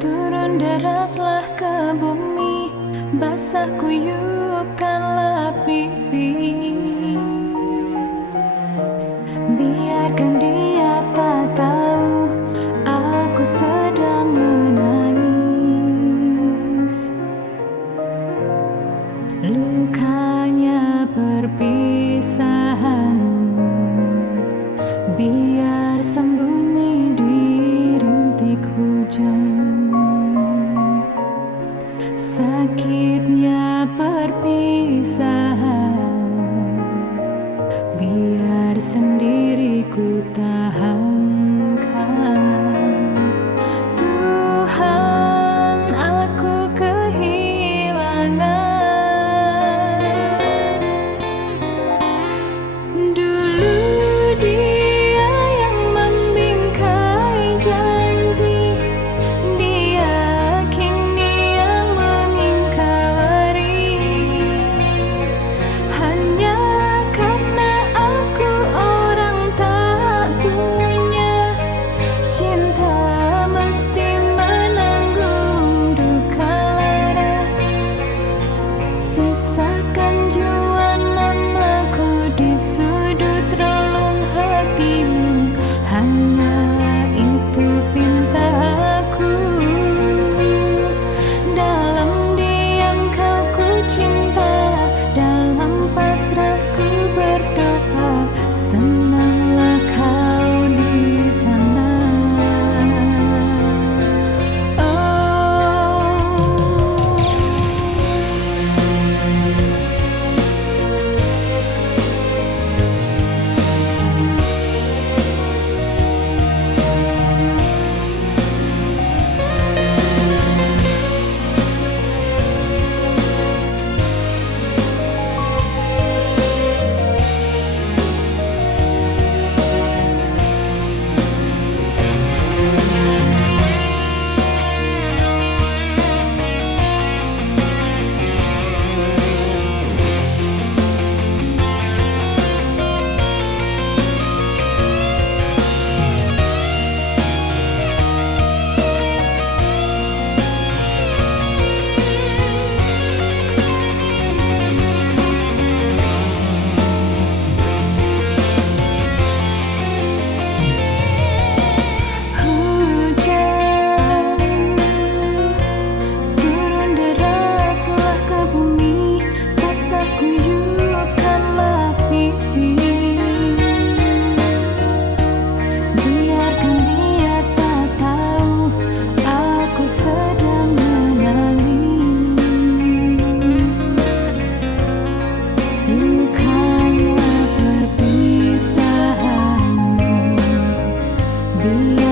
Turun deraslah ke bumi, basah kuyupkanlah pipi. Biarkan dia tak tahu aku sedang menangis. Lukanya perpisahan, biar sembunyi di rintik hujan. Sakitnya perpisahan, biar sendiri ku tahankan. Tuhan, aku kehilangan. Dulu dia yang membingkai janji, dia kini yang mengingkari. Hanya karena aku orang tak punya cinta, mesti menanggung duka lara. Sisakan jua namaku di sudut relung hatimu, hanya itu pintaku. Dalam diam kau ku cinta, dalam pasrah ku berdoa, senanglah kau di sana. Turun deraslah ke bumi, basah kuyupkanlah pipi. Biarkan dia tak tahu aku sedang menangis. Lukanya perpisahan, biar